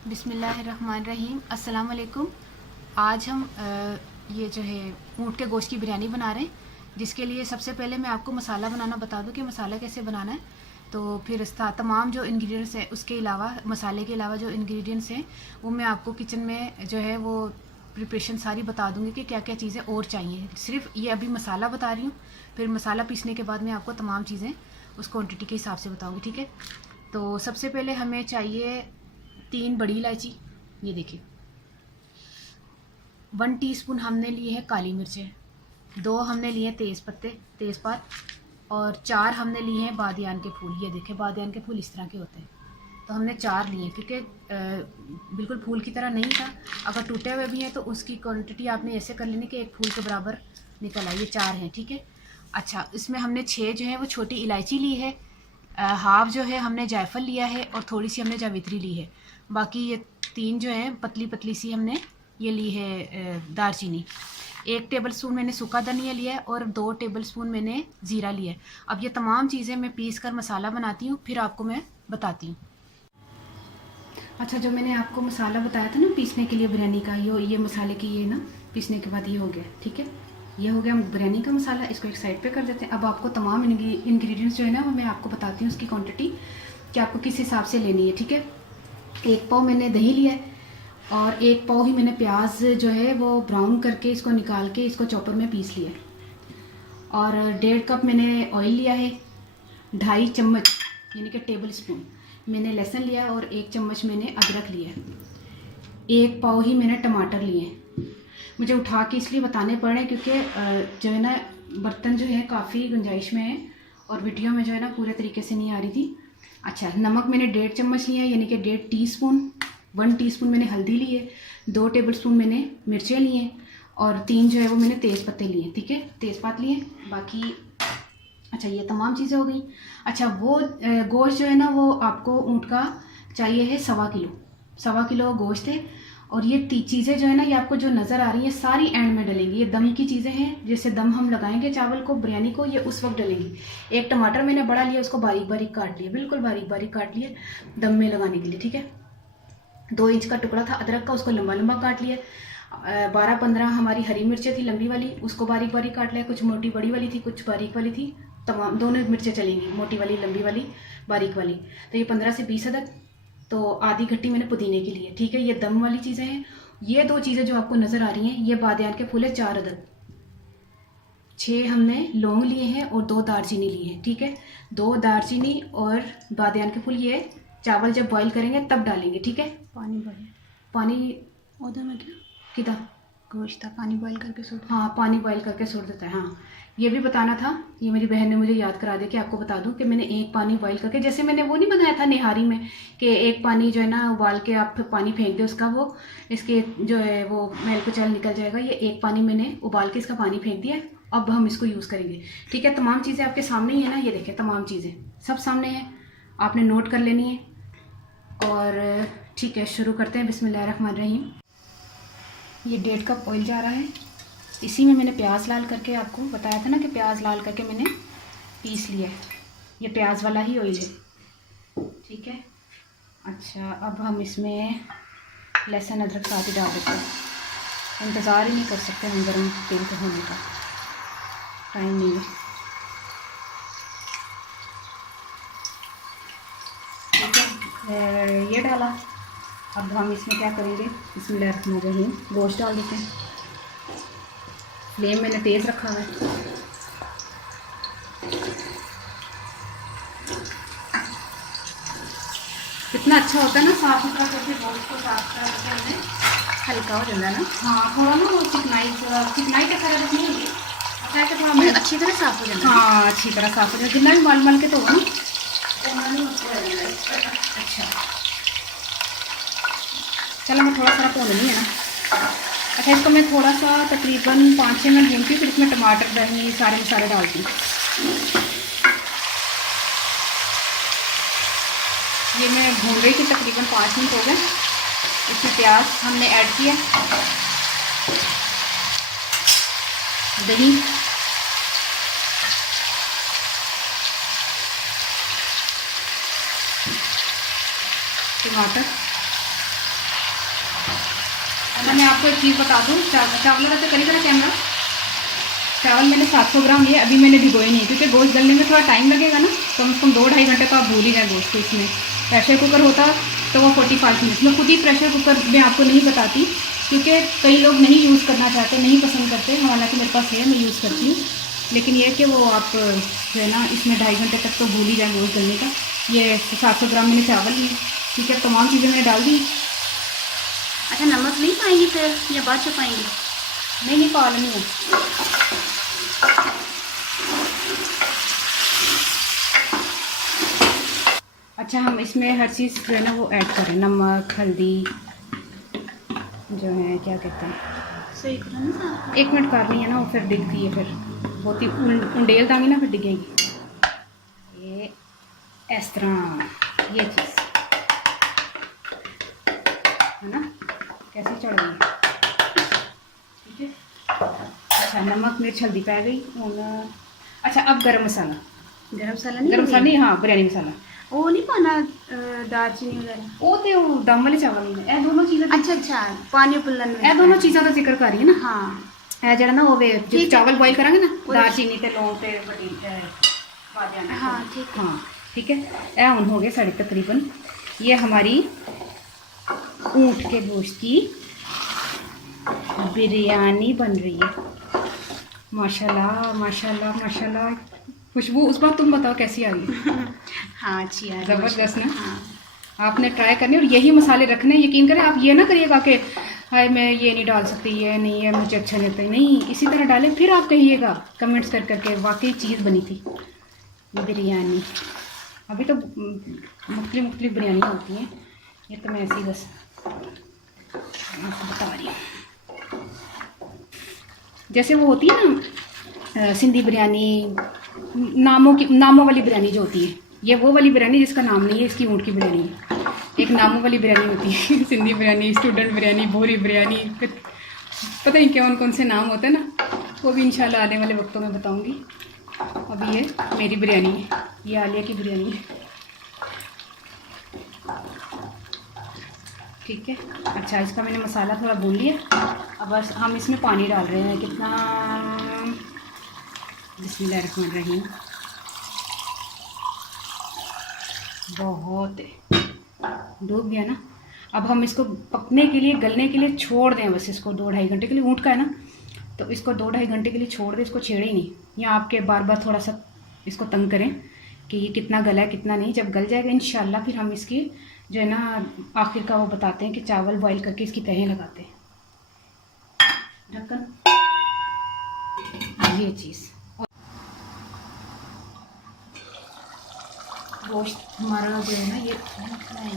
बिस्मिल्लाहिर्रहमानिर्रहीम। अस्सलाम वालेकुम। आज हम ये जो है ऊँट के गोश्त की बिरयानी बना रहे हैं, जिसके लिए सबसे पहले मैं आपको मसाला बनाना बता दूं कि मसाला कैसे बनाना है। तो फिर इसका तमाम जो इंग्रेडिएंट्स हैं उसके अलावा, मसाले के अलावा जो इंग्रेडिएंट्स हैं वो मैं आपको किचन में जो है वो प्रिपरेशन सारी बता दूंगी कि क्या क्या चीज़ें और चाहिए। सिर्फ ये अभी मसाला बता रही हूँ, फिर मसाला पीसने के बाद मैं आपको तमाम चीज़ें उस क्वान्टिटी के हिसाब से बताऊँगी, ठीक है। तो सबसे पहले हमें चाहिए 3 बड़ी इलायची, ये देखिए। 1 टीस्पून हमने लिए हैं काली मिर्चें, 2 हमने लिए तेज़पात, और 4 हमने लिए हैं बादियान के फूल। ये देखें, बादियान के फूल इस तरह के होते हैं, तो हमने 4 लिए क्योंकि बिल्कुल फूल की तरह नहीं था। अगर टूटे हुए भी हैं तो उसकी क्वांटिटी आपने ऐसे कर लेनी कि एक फूल के बराबर निकल आए। ये 4 हैं, ठीक है। अच्छा, इसमें हमने 6 जो है वो छोटी इलायची ली है, हाफ जो है हमने जायफल लिया है, और थोड़ी सी हमने जावित्री ली है। बाकी ये 3 जो है पतली पतली सी हमने ये ली है दालचीनी। 1 टेबल स्पून मैंने सूखा धनिया लिया है, और 2 टेबल स्पून मैंने ज़ीरा लिया है। अब ये तमाम चीज़ें मैं पीस कर मसाला बनाती हूँ, फिर आपको मैं बताती हूँ। अच्छा, जो मैंने आपको मसाला बताया था ना पीसने के लिए बिरयानी का, ये मसाले की ये ना पीसने के बाद ये हो गया, ठीक है। ये हो गया बिरयानी का मसाला, इसको एक साइड पे कर देते हैं। अब आपको तमाम इंग्रेडिएंट्स जो है ना वो मैं आपको बताती हूँ उसकी क्वांटिटी कि आपको किस हिसाब से लेनी है, ठीक है। 1 पाव मैंने दही लिया है, और 1 पाव ही मैंने प्याज जो है वो ब्राउन करके इसको निकाल के इसको चॉपर में पीस लिया है, और 1.5 कप मैंने ऑयल लिया है, 2.5 चम्मच यानी कि टेबल स्पून मैंने लहसुन लिया, और 1 चम्मच मैंने अदरक लिया है। 1 पाव ही मैंने टमाटर लिए हैं। मुझे उठा के इसलिए बताने पड़ रहे हैं क्योंकि जो है ना बर्तन जो है काफ़ी गुंजाइश में है, और वीडियो में जो है ना पूरे तरीके से नहीं आ रही थी। अच्छा, नमक मैंने 1.5 चम्मच लिया है यानी कि 1.5 टीस्पून। 1 टीस्पून मैंने हल्दी ली है, 2 टेबल स्पून मैंने मिर्चें ली हैं, और 3 जो है वो मैंने तेज़ पत्ते लिए, ठीक है, तेज़पात लिए। बाकी अच्छा, ये तमाम चीज़ें हो गई। अच्छा, वो गोश्त जो है ना वो आपको ऊँट का चाहिए है 1.25 किलो गोश्त है। और ये चीज़ें जो है ना ये आपको जो नज़र आ रही है सारी एंड में डलेंगी। ये दम की चीज़ें हैं, जैसे दम हम लगाएंगे चावल को, बिरयानी को, ये उस वक्त डलेंगी। 1 टमाटर मैंने बड़ा लिया, उसको बारीक बारीक काट लिया, बिल्कुल बारीक बारीक काट लिया दम में लगाने के लिए, ठीक है। 2 इंच का टुकड़ा था अदरक का, उसको लंबा लंबा काट लिया। 12-15 हमारी हरी मिर्चें थी लंबी वाली, उसको बारीक बारीक काट लिया। कुछ मोटी बड़ी वाली थी, कुछ बारीक वाली थी, तमाम दोनों मिर्चें चलेंगी, मोटी वाली, लंबी वाली, बारीक वाली। तो ये 15 से 20 अदद, तो आधी घट्टी मैंने पुदीने की लिए, ठीक है। ये दम वाली चीज़ें हैं। ये 2 चीज़ें जो आपको नज़र आ रही हैं ये बादियान के फूल है, 4 अदद। 6 हमने लौंग लिए हैं, और 2 दालचीनी ली है, ठीक है। 2 दालचीनी और बादियान के फूल, ये चावल जब बॉईल करेंगे तब डालेंगे, ठीक है। पानी उधर में क्या किधर गोश्त था, पानी बॉईल करके सूट, हाँ पानी बॉईल करके सूट देता है। हाँ, ये भी बताना था, ये मेरी बहन ने मुझे याद करा दिया कि आपको बता दूं कि मैंने 1 पानी बॉईल करके, जैसे मैंने वो नहीं बनाया था निहारी में कि 1 पानी जो है ना उबाल के आप पानी फेंक दे उसका, वो इसके जो है वो मैल कुचैल निकल जाएगा। ये 1 पानी मैंने उबाल के इसका पानी फेंक दिया। अब हम इसको यूज़ करेंगे, ठीक है। तमाम चीज़ें आपके सामने ही है ना, ये देखें तमाम चीज़ें सब सामने हैं, आपने नोट कर लेनी है। और ठीक है, शुरू करते हैं। बिस्मिल्लाहिर्रहमानिर्रहीम। ये 1.5 कप ऑयल जा रहा है, इसी में मैंने प्याज लाल करके आपको बताया था ना कि प्याज लाल करके मैंने पीस लिया है। ये प्याज वाला ही ऑयल है, ठीक है। अच्छा, अब हम इसमें लहसुन अदरक साथ ही डाल देते हैं। इंतज़ार ही नहीं कर सकते हम गर्म तेल के होने का, टाइम नहीं है, ठीक है। ये डाला। अब हम इसमें क्या करेंगे, बिस्मिल्लाहिर्रहमानिर्रहीम, गोश्त डाल देते हैं। फ्लेम मैंने तेज़ रखा है। कितना अच्छा होता है ना साफ सुथरा करके गोश्त को साफ करके, हमें हल्का हो जाता है ना। हाँ, थोड़ा ना वो चिकनाई का तरह नहीं होगी, अच्छा है थोड़ा मैं अच्छी तरह साफ हो जाता है। हाँ, अच्छी तरह साफ हो जाए, जितना भी मल मल के तो हो ना। अच्छा, चलो मैं थोड़ा सा भून नहीं है ना। अच्छा, इसको मैं थोड़ा सा तकरीबन 5-6 मिनट भूनती हूँ, फिर इसमें टमाटर, दही, सारे मसाले डालती हूँ। ये मैं भून रही थी, तकरीबन 5 मिनट हो गए। इसमें प्याज हमने ऐड किया, दही, टमाटर, अच्छा मैं आपको एक चीज़ बता दूँ, चावल वैसे करी ना कैमरा, चावल मैंने 700 ग्राम लिए, अभी मैंने भिगोए नहीं क्योंकि गोश्त गलने में थोड़ा टाइम लगेगा ना, कम से कम 2-2.5 घंटे तो आप भूल ही जाए गोश्त को। इसमें प्रेशर कुकर होता तो वो 45 मिनट, मैं खुद ही प्रेशर कुकर में आपको नहीं बताती क्योंकि कई लोग नहीं यूज़ करना चाहते, नहीं पसंद करते, हालांकि मेरे पास है, मैं यूज़ करती हूँ। लेकिन ये कि वो आप जो है ना इसमें 2.5 घंटे तक तो भूल ही जाए गोश्त गलने का। ये 700 ग्राम मैंने चावल लिए, ठीक है, तमाम चीज़ें मैंने डाल दी। अच्छा नमक नहीं पाएंगी फिर या बाद में पाएंगी? नहीं पा लेनी है। अच्छा हम इसमें हर चीज़ जो है ना वो ऐड करें, नमक, हल्दी, जो है क्या कहते हैं, सही करो ना, 1 मिनट करनी है ना, वो फिर डिगती है, फिर बहुत ही उंडेल दांगी ना, फिर डिगेगी। ये इस तरह ये चीज़ है ना, कैसे चढ़ गई, ठीक है। अच्छा नमक मिर्च हल्दी पै गई और अच्छा अब गरम मसाला, गरम मसाला नहीं, हाँ बिरयानी मसाला वो नहीं पाना, दालचीनी वगैरह वो तो दम वाले चावल में ए दोनों चीज़ें। अच्छा पानी उबलन ए दोनों चीज़ों का जिक्र कर रही है ना। हाँ ए जरा ना वो जो चावल बॉईल करांगे ना, वो दालचीनी ते लौंग ते बादियान, हाँ ठीक है। हाँ ठीक है। ए हुन हो गए साढ़े तकरीबन, ये हमारी ऊँट के गोश्त की बिरयानी बन रही है। माशाल्लाह माशाल्लाह माशाल्लाह, खुशबू उस बार तुम बताओ कैसी आ रही है? हाँ अच्छी है, ज़बरदस्त ना। हाँ आपने ट्राई करनी और यही मसाले रखने, यकीन करें। आप ये ना करिएगा कि हाय मैं ये नहीं डाल सकती, ये नहीं है मुझे अच्छा नहीं लगता, नहीं, इसी तरह डालें, फिर आप कहिएगा कमेंट्स कर करके वाकई चीज़ बनी थी बिरयानी। अभी तो मुख्तलिफ बिरयानी होती हैं, ये तो मैं ऐसी बस आपको बता रही हूँ। जैसे वो होती है ना सिंधी बिरयानी, नामों वाली बिरयानी जो होती है, ये वो वाली बिरयानी जिसका नाम नहीं है, इसकी ऊँट की बिरयानी है। एक नामों वाली बिरयानी होती है सिंधी बिरयानी, स्टूडेंट बिरयानी, भोरी बिरयानी, पता नहीं कौन कौन से नाम होते हैं ना, वो भी इंशाल्लाह आने वाले वक्तों में बताऊंगी। अभी ये मेरी बिरयानी है, ये आलिया की बिरयानी है, ठीक है। अच्छा इसका मैंने मसाला थोड़ा भून लिया, अब बस हम इसमें पानी डाल रहे हैं, कितना, बिस्मिल्लाहिर्रहमानिर्रहीम, बहुत डूब गया ना। अब हम इसको पकने के लिए, गलने के लिए छोड़ दें बस इसको 2-2.5 घंटे के लिए। ऊँट का है ना, तो इसको 2-2.5 घंटे के लिए छोड़ दें, इसको छेड़े ही नहीं, या आपके बार बार थोड़ा सा इसको तंग करें कि ये कितना गला है कितना नहीं। जब गल जाएगा इंशाल्लाह फिर हम इसकी जो है ना आखिर का वो बताते हैं कि चावल बॉईल करके इसकी तहें लगाते हैं। ढक्कन, ये चीज़, गोश्त हमारा जो है ना ये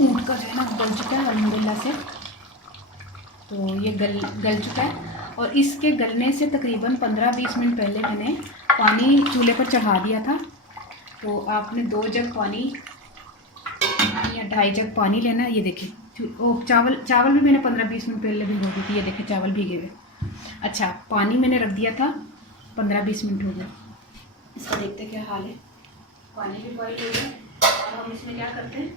ऊँट का जो है ना गल चुका है अल्हम्दुलिल्लाह से, तो ये गल चुका है। और इसके गलने से तकरीबन 15-20 मिनट पहले मैंने पानी चूल्हे पर चढ़ा दिया था। तो आपने 2 जग पानी या 2.5 जग पानी लेना है। ये देखिए चावल भी मैंने 15-20 मिनट पहले भिगो दी थी, ये देखिए चावल भीगे हुए। अच्छा पानी मैंने रख दिया था, 15-20 मिनट हो गए। इसका देखते क्या हाल है। पानी भी बॉईल हो गया। अब हम इसमें क्या करते हैं,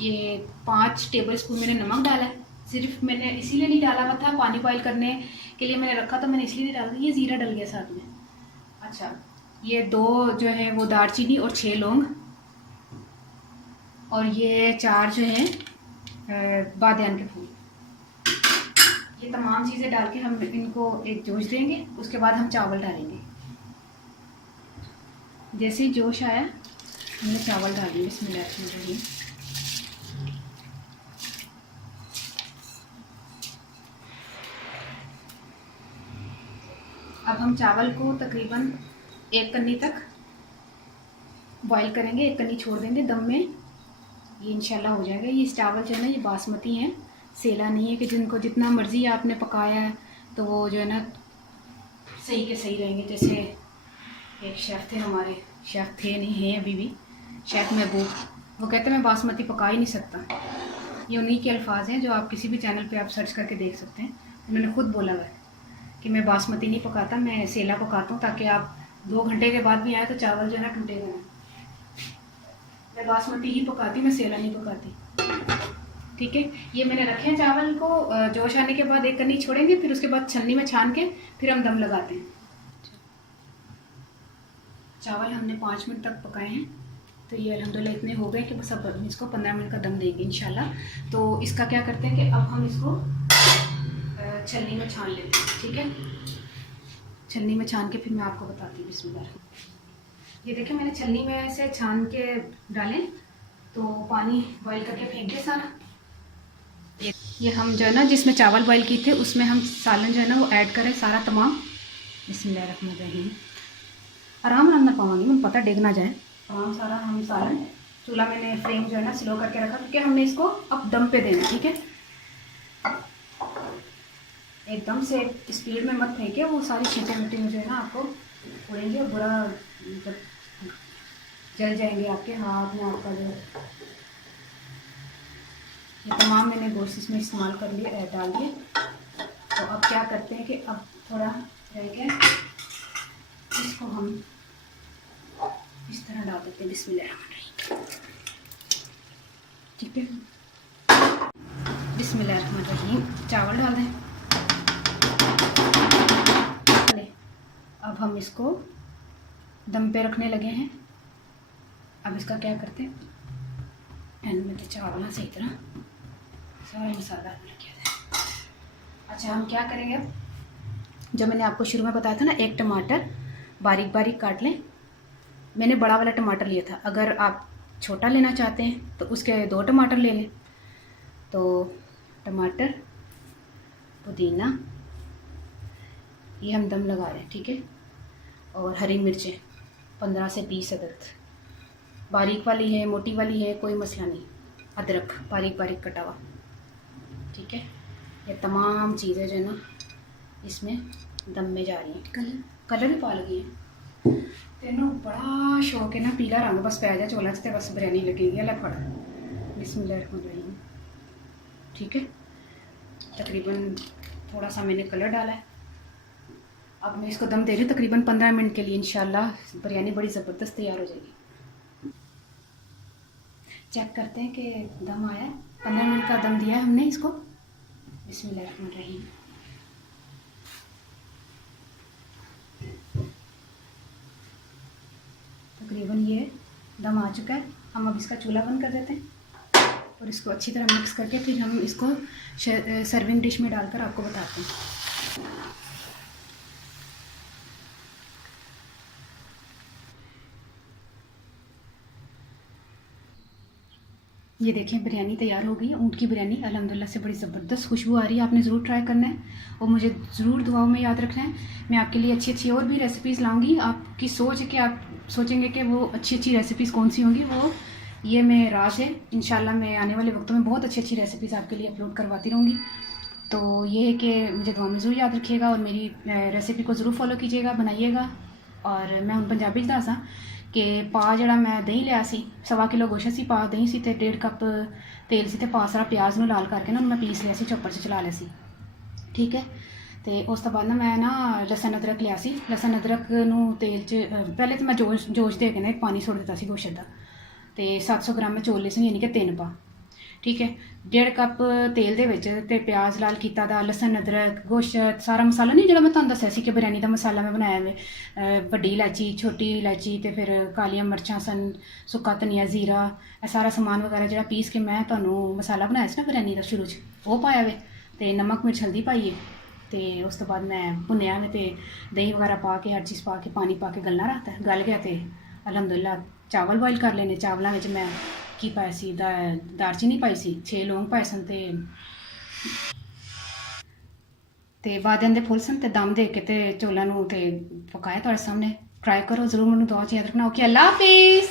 ये 5 टेबल स्पून मैंने नमक डाला है। सिर्फ मैंने इसीलिए नहीं डाला हुआ था, पानी बॉईल करने के लिए मैंने रखा, तो मैंने इसलिए नहीं डाला, ये ज़ीरा डल गया साथ में। अच्छा ये 2 जो है वो दालचीनी और 6 लौंग, और ये 4 जो है बादियान के फूल, ये तमाम चीज़ें डाल के हम इनको एक जोश देंगे। उसके बाद हम चावल डालेंगे। जैसे ही जोश आया हमने चावल डाल दिए, बिस्मिल्लाहिर्रहमानिर्रहीम। अब हम चावल को तकरीबन 1 कन्नी तक बॉईल करेंगे, 1 कन्नी छोड़ देंगे दम में, ये इंशाल्लाह हो जाएगा। ये चावल जो है ना ये बासमती हैं, सेला नहीं है कि जिनको जितना मर्ज़ी आपने पकाया है तो वो जो है ना सही के सही रहेंगे। जैसे एक शेफ़ थे हमारे, शेफ़ थे नहीं हैं अभी भी, शेफ़ महबूब, वो कहते हैं मैं बासमती पका ही नहीं सकता। ये उन्हीं के अल्फाज हैं जो आप किसी भी चैनल पे आप सर्च करके देख सकते हैं। उन्होंने खुद बोला हुआ है कि मैं बासमती नहीं पकाता, मैं सेला पकाता हूँ, ताकि आप 2 घंटे के बाद भी आए तो चावल जो है ना टूटेगा ना। मैं बासमती ही पकाती, मैं सेला नहीं पकाती, ठीक है, ये मैंने रखे हैं चावल को, जोश आने के बाद एक कन्नी छोड़ेंगे, फिर उसके बाद छन्नी में छान के फिर हम दम लगाते हैं। चावल हमने 5 मिनट तक पकाए हैं, तो ये अल्हम्दुलिल्लाह इतने हो गए कि बस अब हम इसको 15 मिनट का दम देंगे इंशाल्लाह। तो इसका क्या करते हैं कि अब हम इसको छन्नी में छान लेते हैं। ठीक है, छन्नी में छान के फिर मैं आपको बताती हूँ। बिस्मिल्लाह। ये देखिए मैंने छन्नी में से छान के डालें, तो पानी बॉईल करके फेंक दिया सारा। ये हम जो है ना जिसमें चावल बॉईल किए थे उसमें हम सालन जो है ना वो ऐड करें सारा तमाम। बिस्मिल्लाहिर्रहमानिर्रहीम। आराम आराम ना पाऊँगी, मुझे पता डेग ना जाए। तमाम सारा हम सालन, चूल्हा मैंने फ्लेम जो है ना स्लो करके रखा क्योंकि हमने इसको अब दम पे देना। ठीक है, एकदम से स्पीड में मत फेंके, वो सारी छींटे मिट्टी में जो है ना आपको उड़ेंगे और बुरा मतलब जल जाएंगे आपके हाथ में। आपका जो ये तमाम मैंने गोश्त इसमें इस्तेमाल कर लिए, डाल दिए। तो अब क्या करते हैं कि अब थोड़ा रह गया, इसको हम इस तरह डाल देते हैं। बिस्मिल्लाहिर्रहमानिर्रहीम। ठीक है, बिस्मिल्लाहिर्रहमानिर्रहीम। चावल डाल दें। अब हम इसको दम पे रखने लगे हैं। अब इसका क्या करते हैं, पैन में तो चावल सही तरह सारा मसाला किया जाए। अच्छा, हम क्या करेंगे, अब जो मैंने आपको शुरू में बताया था ना, एक टमाटर बारीक बारीक काट लें। मैंने बड़ा वाला टमाटर लिया था, अगर आप छोटा लेना चाहते हैं तो उसके 2 टमाटर ले लें। तो टमाटर, पुदीना, ये हम दम लगा रहे हैं। ठीक है, और हरी मिर्चें 15 से 20 अदद, बारीक वाली है मोटी वाली है कोई मसला नहीं। अदरक बारीक बारीक कटा हुआ। ठीक है, ये तमाम चीज़ें जो है ना इसमें दम में जा रही हैं। कलर भी पा लगी है तेनों, बड़ा शौक है ना पीला रंग बस पै जा चोला च, बस बिरयानी लगेगी। अलग फड़। बिस्मिल्लाहिर्रहमानिर्रहीम। ठीक है, तकरीबन थोड़ा सा मैंने कलर डाला है। अब मैं इसको दम दे रही हूँ तकरीबन 15 मिनट के लिए। इंशाल्लाह बिरयानी बड़ी ज़बरदस्त तैयार हो जाएगी। चेक करते हैं कि दम आया है। 15 मिनट का दम दिया है हमने इसको। बिस्मिल्लाहिर्रहमानिर्रहीम। तकरीबन ये दम आ चुका है। हम अब इसका चूल्हा बंद कर देते हैं और इसको अच्छी तरह मिक्स करके फिर हम इसको सर्विंग डिश में डालकर आपको बताते हैं। ये देखिए बिरयानी तैयार हो गई है, ऊँट की बिरयानी अल्हम्दुलिल्लाह से बड़ी ज़बरदस्त खुशबू आ रही है। आपने ज़रूर ट्राई करना है और मुझे ज़रूर दुआओं में याद रखना है। मैं आपके लिए अच्छी अच्छी और भी रेसिपीज़ लाऊंगी। आपकी सोच है कि आप सोचेंगे कि वो अच्छी अच्छी रेसिपीज़ कौन सी होंगी, वो ये मैं राज है। इंशाल्लाह मैं आने वाले वक्तों में बहुत अच्छी अच्छी रेसिपीज़ आपके लिए अपलोड करवाती रहूँगी। तो ये है कि मुझे दुआ में ज़रूर याद रखिएगा और मेरी रेसिपी को ज़रूर फॉलो कीजिएगा, बनाइएगा। और मैं हूँ पंजाबी दसा कि पा जड़ा मैं दही लिया सी, 1.25 किलो गोशत सी, पा दही सी ते 1.5 कप तेल सी, ते पा सारा प्याज नूं लाल करके ना मैं पीस लिया सी, चॉपर च चला लिया सी। ठीक है, तो उस तो बाद ना मैं ना लसन अदरक लिया सी। लसन अदरक नूं तेल च पहले तो मैं जोश दे के ना एक पानी सुट दिता सी गोशत दा, ते 700 ग्राम मैं चौल ले सी, यानी कि 3 पा। ठीक है, 1.5 कप तेल दे विच ते प्याज लाल कीता दा, लसन अदरक गोशत सारा मसाला नहीं जो मैं तुहानूं दस्सिया सी कि बिरयानी दा मसाला मैं बनाया वे, वड्डी इलायची छोटी इलायची ते फिर कालियां मर्चां सन, सुक्का धनिया जीरा, सारा समान वगैरह जो पीस के मैं तुहानूं मसाला बनाया सी ना बिरयानी का शुरू च, वो पाया वे, ते नमक मिर्च हल्दी पाइए। तो उस तो बाद मैं भुनया में तो दही वगैरह पा के हर चीज़ पा के पानी पा के गलना रहता है। गल गया तो अल्हम्दुलिल्लाह चावल बॉयल कर लेने। चावलों में मैं की पाया सी दालचीनी पाई सी, 6 लौंग पाए सन, ते बादियां दे फुल सन, ते दम दे के ते चौलों नूं ते पकाया तुहाडे सामने। ट्राई करो जरूर, मैनूं दुआ च याद रखना। ओके, अल्लाह हाफिज़।